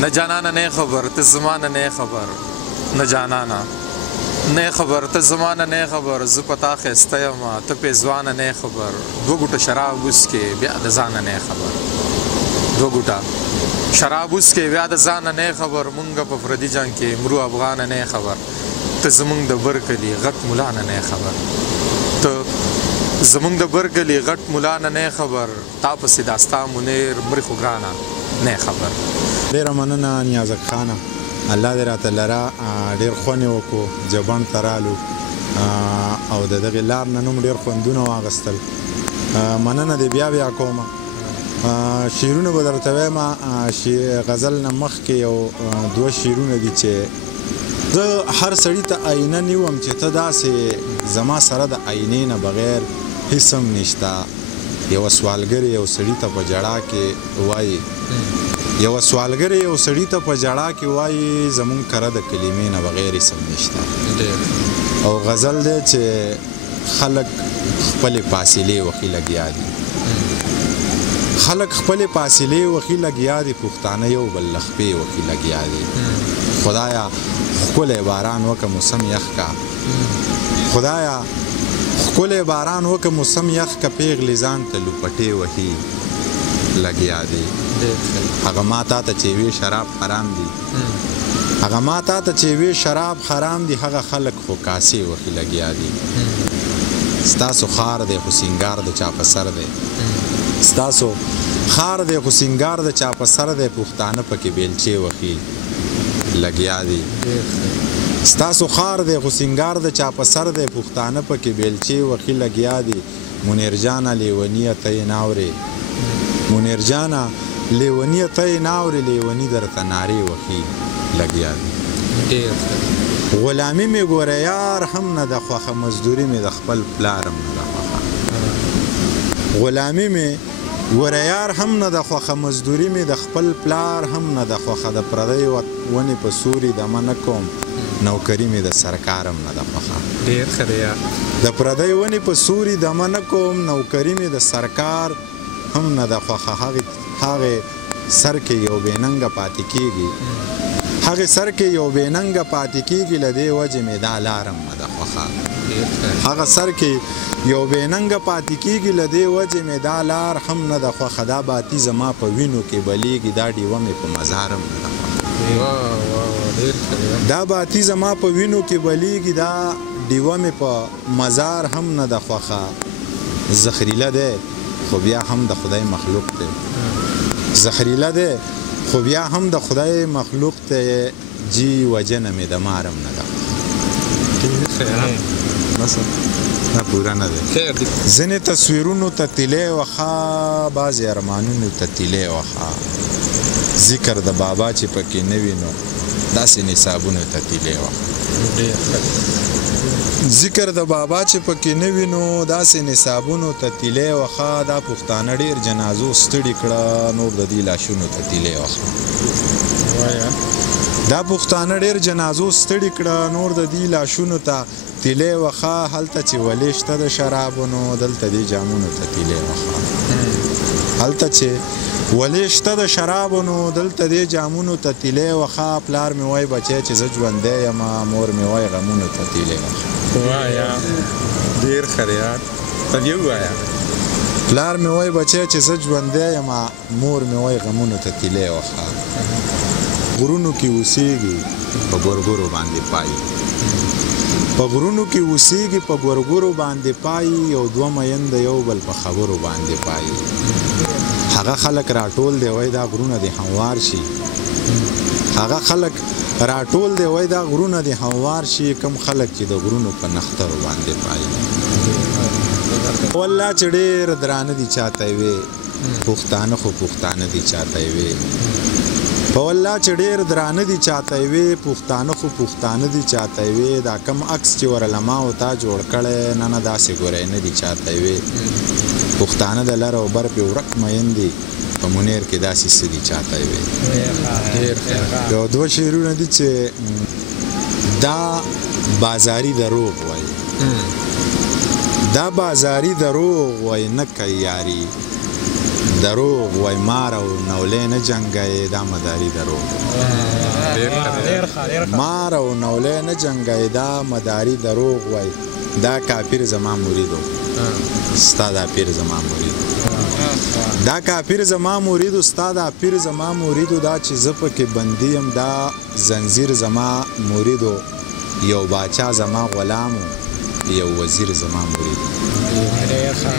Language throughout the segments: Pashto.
نه جانانه نه خبر ته زمانه نه خبر نه جانانه نه خبر ته زمانه نه خبر زه پتا خسته یم ته پیزوانه نه خبر دو ګوټه شراب وسکې بیا د ځانه نه خبر دو ګوټه شراب وسکې بیا د ځانه نه خبر مونږ په فردي جنګ کې مرو افغان نه خبر ته زمونږ د برکلی غټ مولانا نه خبر ته زمونږ د برکلی غټ مولانا نه خبر تا پسې داستا منیر مرې خو ګرانه نه خبر. ډېره مننه نیازک خانه، الله دې راته لره ډېر خوند یې وکړو، جبڼ ته رالو او د دغې لار نه نوم ډېر خوندونه واخیستل. مننه دې بیا بیا کومه. شعرونه به درته وایم، غزل نه مخکې یو دوه شعرونه دي چې زه هر سړي ته آینه نیوم چې ته داسې زما سره د آینې نه بغیر هیڅ هم نشته. یوه سوالګر یو سړي ته په ژړا کې وایي یوه سوالګر یو سړي ته په ژړا کې وایي زمونږ کره د کلمې نه بغیر هیڅ هم نشته. او غزل دی چې خلک خپلې فاصلې وخي لګیا دي، خلک خپلې فاصلې وخي لګیا دي، پښتانه یو بل له خپې وخي لګیا دي. خدایا ښکلی باران وکه موسم یخ کا، خدایا ښکلی باران وکه موسم یخ کا، پیغلې ځان ته لوپټې وهي لګیا دي. هغه ما تا ته چې وی شراب حرام دي، هغه ما تا ته چې وی شراب حرام دي، هغه خلک خو کاسې وخي لګیا دي. ستاسو خار دی خو سینګار د چا په سر دی، ستاسو خار دی خو سینګار د چا په سر دی، پښتانه پکې بیلچې وخي لګیا دي. ستاسو خار دی خو سینګار د چا په سر دی، پښتانه پکې بیلچې وخي لګیا دي. منیر جانه لیونیه ته یې ناورې، منیر جانه لیونیه ته یې ناورې، لیوني درته نارې وخي لګیا دي. غلامي مې ګوره یار هم نه ده خوښه، مزدوري مې د خپل پلار هم نه ده خوښه. غلامي مې ګوره یار هم نه ده خوښه، مزدوري مې د خپل پلار هم نه ده خوښه. د پردۍ ونې په سوري دمه نه کوم، نوکري مې د سرکار هم نه ده خوښه. ډېر ښه دی یار. د پردۍ ونې په سوري دمه نه کوم، نوکري مې د سرکار هم نه ده خوښه. هغې سر کې یو بېننګه پاتې کېږي، هغې سر کې یو بېننګه پاتې کېږي، له دې وجې مې دا لار هم نه ده خوښه. هغه سر کې یو بېننګه پاتې کېږي، له دې وجې مې دا لار هم نه ده خوښه. دا باتي زما په وینو کې بلیږي، دا ډیوه مې په مزار هم نه ده خوښه. دا باتي زما په وینو کې بلیږي، دا ډیوه مې په مزار هم نه ده خوښه. زخریله دی خو بیا هم د خدای مخلوق دی، زخریله دی خو بیا هم د خدای مخلوق دی، جی وجنه مې د مارم نه ده. نه پوره نه دی. ځینې تصویرونو ته تیلی وخه، بعضې ارمانونو ته تیلی وخه، ذکر د بابا چې پکې نه وي نو داسې نصابونو ته تیلی وخه. ذکر د بابا چې پکې نه وي نو داسې نصابونو ته تیلی وخه. دا پښتانه ډېر جنازو ستړي کړه، نور د دې لاشونو ته تیلی وخه. دا پښتانه ډېر جنازو ستړي کړه، نور د دې لاشونو ته تیلی وخه. هلته چې ولې شته د شرابو نو دلته دې جامونو ته تیلی وخه. هلته چې ولې شته د شرابو نو دلته دې جامونو ته تیلی وخه. پلار مې وایي بچی چې زه ژوندی یم، مور مې وایي غمونو ته تیلی وخه. وایا ډېر ښه دی یار. ته یې ووایه. پلار مې وایي بچی چې زه ژوندی یم، مور مې وایي غمونو ته تیلی وخه. غرونو کې اوسېږي په ګورګورو باندې پایي، په غرونو کې اوسېږي په ګورګورو باندې پایي، یو دوه میند یو بل په خبرو باندې پایي. هغه خلک راټول دی وایي دا غرونه دې هموار شي، هغه خلک راټول دی وایي دا غرونه دې هموار شي، کم خلک چې د غرونو په نخترو باندې پایي. والله چې ډېر درانه دي چاته وې، پښتانه خو پښتانه دي چاته وې. په والله چې ډېر درانه دي چاته وې، پښتانه خو پښتانه دي چاته وې. دا کم عکس چې ورله ما او تا جوړ کړی، نه نه داسې ګوری نه دي چاته وې. پښتانه د لر او بر پې ورک مین دي، په منیر کې داسې څه دي چاته وې. یو دوه شعرونه دي چې دا بازاري دروغ وایي، دا بازاري دروغ وایي، نه کوي یاري دروغ وای مار او نولې نه جنګی دا مداري دروغ مار او نولې نه جنګی دا مداري دروغ وای دا کافر زما مریدو ستا دا پیر زما مریدو دا کافر زما مریدو ستا دا پیر زما مریدو دا چې زه پکې بندي یم دا زنځیر زما مریدو یو باچا زما غلامو یو وزیر زما مریدو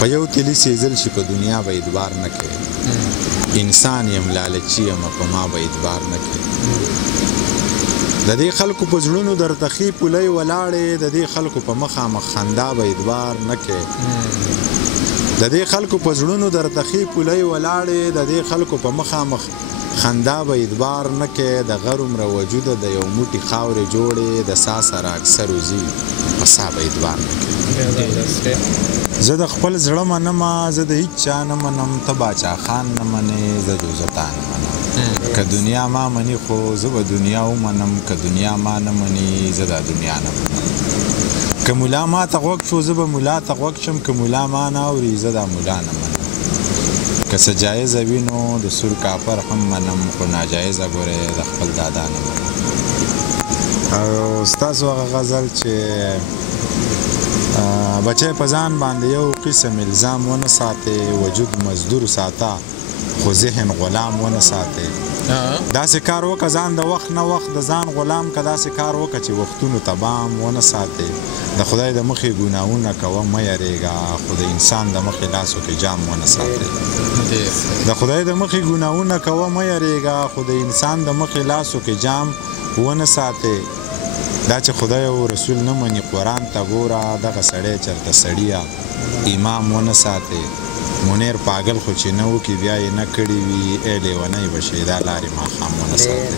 په یو کلي سیزل شي په دنیا به اعتبار نه کوي انسان یم لالچي یم په ما به اعتبار نه کوي د دې خلکو په زړونو درته ښې پولۍ ولاړې د دې خلکو په مخامخ خندا به اعتبار نه کوي د دې خلکو په زړونو درته ښې پولۍ ولاړې د دې خلکو په مخامخ خندا به اعتبار نه کوي د غر عمره وجوده د یو موټي خاورې جوړې د سا سره اکثر وځي په سا به اعتبار نه کوي زه د خپل زړه منمه زه د هیڅ چا نه منم ته باچا خان نه منې زه دوزتا نه منم که دنیا ما مني خو زه به دنیا ومنم که دنیا ما نه مني زه دا دنیا نه منم که ملا ما ته غوږ شو زه به ملا ته غوږ شم که ملا ما نه اوري زه دا ملا نه منم که څه جایزه وي نو د سور کافر هم منم خو ناجایزه ګورې د خپل دادا نه منم او ستاسو هغه غزل چې بچی په ځان باندې یو قسم الزام ونه ساتې وجود مزدور ساته خو ذهن غلام ونه ساتې داسې کار وکړه ځان د وخت نه وخت د ځان غلام که داسې کار وکړه چې وختونو ته بام ونه ساتې د خدای د مخې ګناهونه کوه مه یریږه خو د انسان د مخې لاسو کې جام ونه ساتې د خدای د مخې ګناهونه کوه مه یریږه خو د انسان د مخې لاسو کې جام ونه ساتې دا چې خدای او رسول نه مني قرآن ته ګوره دغه سړی چېرته سړیه امام ونه ساتې منیر پاگل خو چې نه وکړي بیا یې نه کړي وي ای لیونی به شي دا لارې ماښام ونه ساتې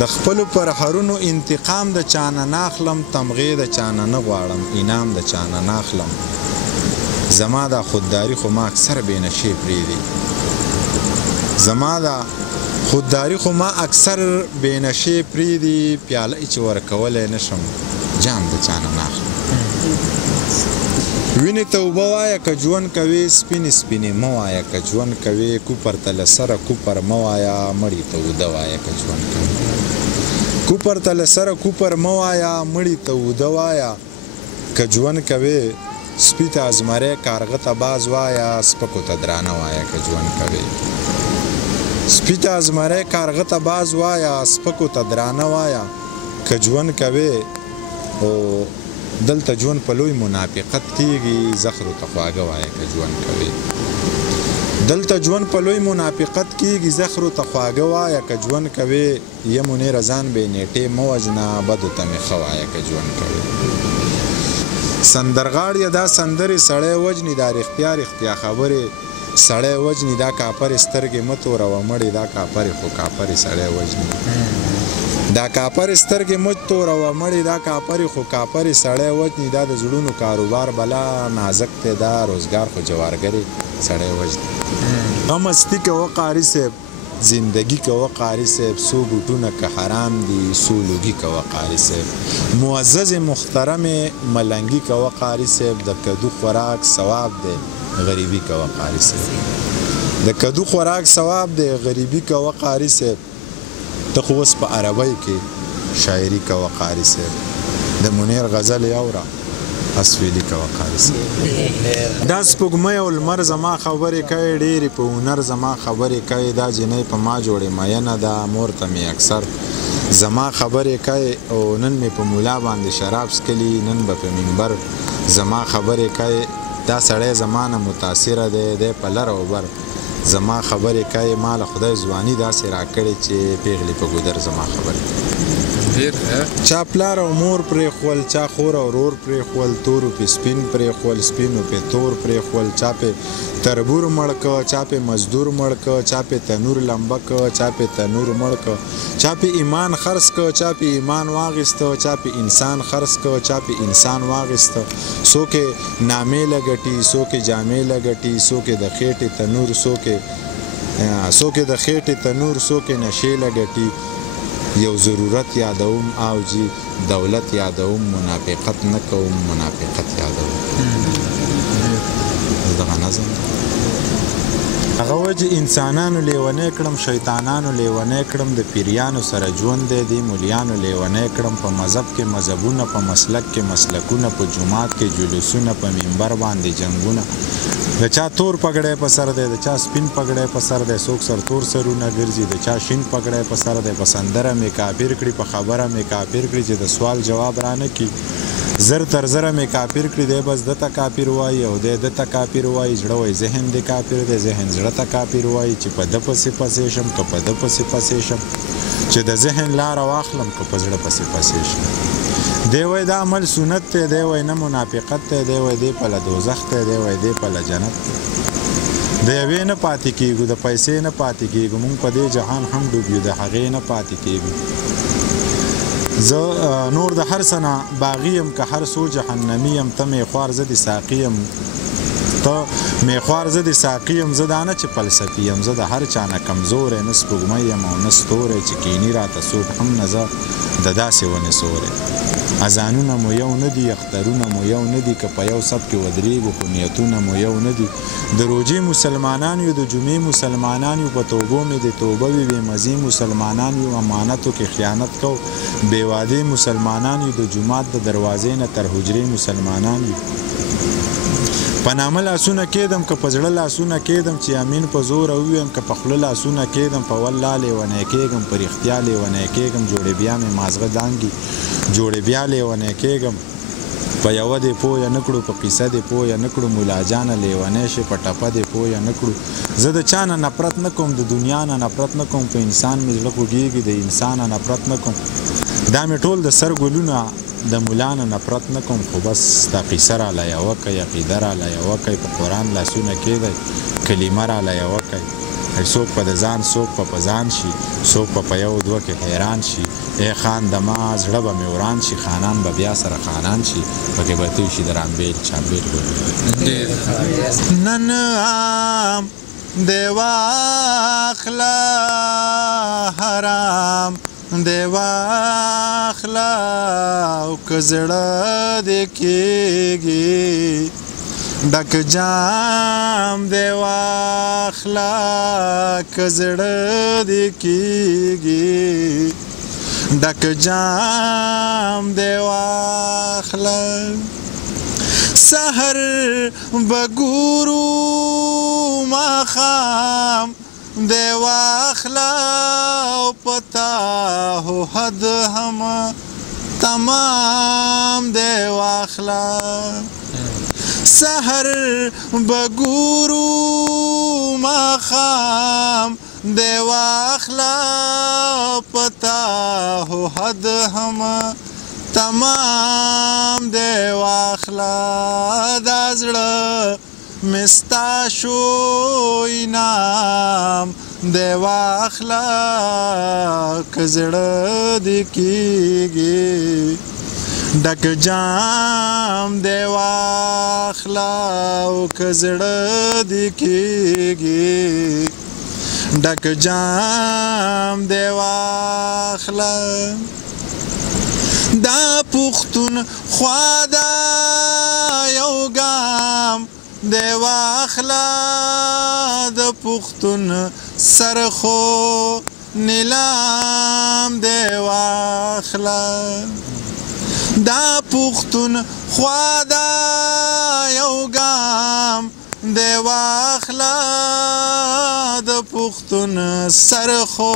د خپلو پرهرونو انتقام د چانه ناخلم تمغې د چانه نه غواړم انعام د چانه ناخلم زما دا خودداري خو ما اکثر بېنشې پرېږدي زما دا خودداري خو ما اکثر بېنشې پرېږدي پیاله چې ورکولی نشم جام د چانه ناخلم وینې ته اوبه وایه که ژوند کوې سپینې سپینې مه وایه که ژوند کوې کوپر ته له سره کوپر مه وایه مړي ته اوده وایه که ژوند کوې کوپر ته له سره کوپر مه وایه مړي ته اوده وایه که ژوند کوې سپي ته ازمری کارغه ته باز وایه سپکو ته درانه وایه که ژوند کوې سپي ته ازمری کارغه ته باز وایه سپکو ته درانه وایه که ژوند کوې او دلته ژوند په لوی منافقت کېږي زخرو ته خواږه وایه که ژوند کوې دلته ژوند په لوی منافقت کېږي زخرو ته خواږه وایه که ژوند کوې یم منیره ځان بې نیټې مه وژنه بدو ته مې ښه وایه که ژوند کوې سندرغاړیه دا سندرې سړی وژني دا رښتیا رښتیا خبرې سړی وژني دا کاپرې سترګې مه توروه مړې دا کاپرې خو کاپرې سړی وژني دا کاپرې سترګې مه توروه مړې دا کاپرې خو کاپرې سړی وژني دا د زړونو کاروبار بلا نازک دی دا روزګار خو جوارګرې سړی وژني غمستی کوه قاري صاحب زندگی کوه قاری صاحب سو بوټونه که حرام دي سو لوګي کوه قاری صاحب معزز محترم ملنګي کوه قاری صاحب د کدو خوراک ثواب دی غریبي کوه قاری صاحب د کدو خوراک ثواب دی غریبي کوه قاری صاحب ته خو اوس په عربی کې شاعري کوه قاری صاحب د منیر غزل یوره اسویلی کوه قاری صاحب دا سپوږمۍ او لمر زما خبرې کوي ډېرې په هنر زما خبرې کوي دا جنۍ په ما جوړې مینه ده مور ته مې اکثر زما خبرې کوي او نن مې په مولا باندې شراب څکلي نن به په منبر زما خبرې کوي دا سړی زما نه متاثره دی دی په لر او بر زما خبرې کوي ما له خدای ځواني داسې راکړې چې پیغلې په ګودر زما خبرې چا پلار او مور پرېښول چا خور او ورور پرېښول تورو پې سپین پرېښول سپینو پې تور پرېښول چا پې تربور مړ که چا پې مزدور مړ که چا پې تنور لمبه که چا پې تنور مړ که چا پې ایمان خرڅ که چا پې ایمان واغېسته چا پې انسان خرڅ که چا پې انسان واغېسته څوک یې نامې لګټي څوک یې جامې لګټي څوک یې د خېټې تنور څوک یې د خېټې تنور څوک یې نشې لګټي یو ضرورت یادوم او جی دولت یادوم منافقت نه کوم منافقت یادوم دغه نظم هغه وایي چې انسانانو لیونی کړم شیطانانو لیونی کړم د پیریانو سره ژوند دی دې مولیانو لیونی کړم په مذهب کې مذهبونه په مسلک کې مسلکونه په جومات کې جلوسونه په منبر باندې جنګونه د چا تور پګړی په سر دی د چا سپین پګړی په سر دی څوک سرتور سرونه ګرځي د چا شین پګړی په سر دی په سندره مې کافر کړي په خبره مې کافر کړي چې د سوال جواب رانه کړي زر تر زره مې کافر کړي دی بس دته کافر وایي او دی دته کافر وایي زړه وایي ذهن دی کافر دی ذهن زړه ته کافر وایي چې په ده پسې پسې شم که په ده پسې پسې شم چې د ذهن لاره واخلم که په زړه پسې پسې شم دی وایي دا عمل سنت دی دی وایي نه منافقت دی دی وایي دی پله دوزخ دی دی وایي دی پله جنت دی د یوې نه پاتې کېږو د پیسې نه پاتې کېږو مونږ په دې جهان هم ډوب یو د هغې نه پاتې کېږو زه نور د هر څه نه باغي یم که هر څو جهنمي یم ته میخوار زه د ساقي یم ته میخوار زه د ساقي یم زه دا نه چې فلسفي یم زه د هر چا نه کمزوری نه سپوږمۍ یم او نه ستوری چې کیني راته څوک هم نه زه د داسې ونې سوری اذانونه مو یو نه دي اخترونه مو یو نه دي که په یو صف کې ودرېږو خو نیتونه مو یو نه دي د روژې مسلمانان یو د جمعې مسلمانان یو په توبو مې د توبه وي بې مزې مسلمانان یو امانتو کې خیانت کو بې وعدې مسلمانان یو د جومات د دروازې نه تر حجرې مسلمانان یو په نامه لاسونه کېدم که په زړه لاسونه کېدم چې امین په زوره وویم که په خوله لاسونه کېدم په والله لیونی کېږم په رښتیا لیونی کېږم جوړې بیا مې مازغه دانګي جوړې بیا لیونی کېږم په یوه دې پویه نه کړو په قیصه دې پویه نه کړو ملا جانه لیونی شي په ټپه دې پویه نه کړو زه د چا نه نفرت نه کوم د دنیا نه نفرت نه کوم په انسان مې زړه خوږېږي د انسان نه نفرت نه کوم دا مې ټول د سر ګلونه د مولا نه نفرت نه کوم خو بس دا قیصه راله یوه کوي عقیده راله یوه کوي په قرآن لاسونه کېدی کلمه راله یوه کوي څوک په د ځان څوک په ځان شي څوک په یو دوه کې حیران شي ای خان د ما زړه به مې وران شي خانان به بیا سره خانان شي پکې به توی شي د رامبیل چامبیل نن عام دی واخله حرام دی واخله او که زړه دې کېږي ډک جام دی واخله که زړه دې کېږي ډک جام دی واخله سحر به ګورو ماښام دی واخله او پتا هو حد هم تمام دی واخله سحر به ګورو ماښام دی واخله پتا هو حد هم تمام دی واخله دا زړه مې ستا شو انعام دی واخله که زړه دې کېږي ډک جام دی واخله او که زړه دې کېږي ډک جام دی واخله دا پښتون خوا دا یو ګام دی واخله د پښتون سر خو نیلام دی واخله دا پښتون خوا دا یو ګام دی واخله د پښتون سر خو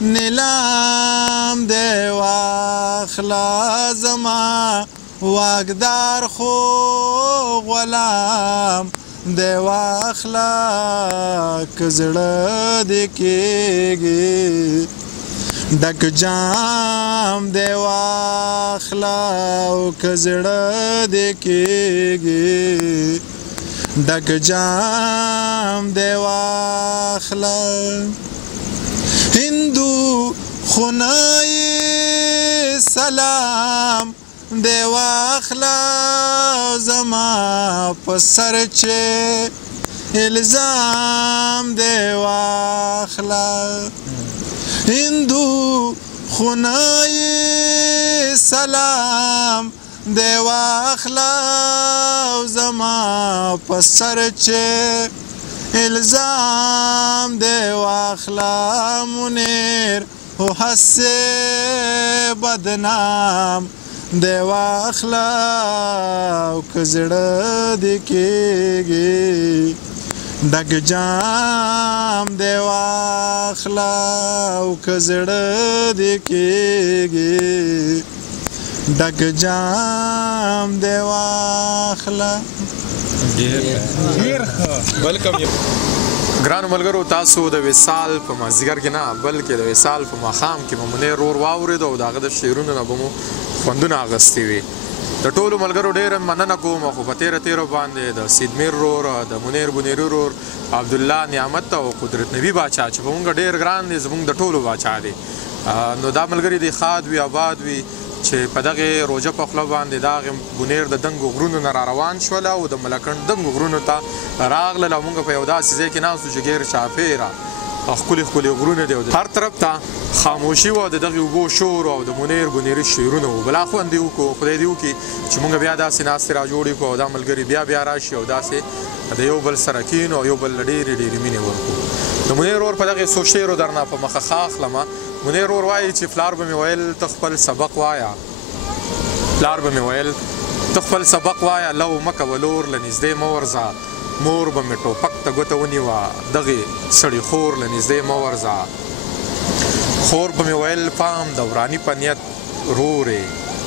نیلام دی واخله زما واګدار خو غلام دی واخله که زړه دې کېږي ډک جام دی واخله او که زړه دې کېږي ډک جام دی واخله هندو خونای سلام دی واخله زما په سر چې الزام دی واخله هندو خونای سلام دی واخله زما په سر چې الزام دی واخلا منیر او حسې بدنام دی واخلا او که زړه دې کېږي ډک جام دی واخلا او که زړه دې کېږي ډک جام دی واخلا. ګرانو ملګرو تاسو د وصال په مازیګر کې نه بلکې د وصال په ماښام کې مو منېر ورور واورېد او د هغه د شعرونو نه به مو خوندونه اخیستې وي. د ټولو ملګرو ډېره مننه کوم خو په تیرو باندې د سیدمیر ورور د منېر بونېري ورور عبدالله نعمت او قدرت نبي باچا چې په مونږ ډېر ګران دی زمونږ د ټولو باچا دی. نو دا ملګري دی ښاد وي آباد وي چې په دغې روژه په خوله باندې د هغې بونېر د دنګو غرونو نه راروان شول او د ملکنډ دنګو غرونو ته راغلل او مونږ په یو داسې ځای کې ناست وو چې ګیر چاپېره ښکلي ښکلي غرونه دي او هر طرف ته خاموشي وه د دغې اوبو شور او د منېر بونېري شعرونه وو. بلا خوند دې وکړو خدای دې وکړي چې مونږ بیا داسې ناستې را جوړې کړو او دا ملګري بیا راشي او داسې د یو بل سره کینو او یو بل له ډېرې مینې ورکړو. د منېر ورور په دغې څو شعرو درنه په مخه ښه اخلمه. منېر ورور وایي چې پلار به مې ویل ته خپل سبق وایه پلار به مې ویل ته خپل سبق وایه لو مه کوه لور له نږدې مه ورځه مور به مې ټوپک ته ګوته ونیوه دغې سړي خور له نږدې مه ورځه خور به مې ویل پام د وراني په نیت رورې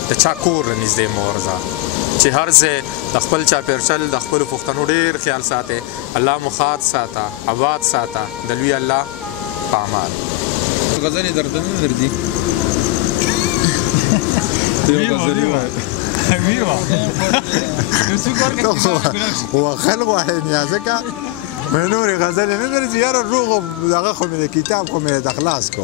د چا کور له نږدې مه ورځه چې هر ځای د خپل چاپېرچل د خپلو پښتنو ډېر خیال ساتئ. الله مو ښاد ساته آباد ساته د لوی الله په امان. غزلې درته نه درځي وخل غواړي نیازکه مې نورې غزلې نه درځي یاره روغ دغه خو مې د کتاب خو مې د خلاص کو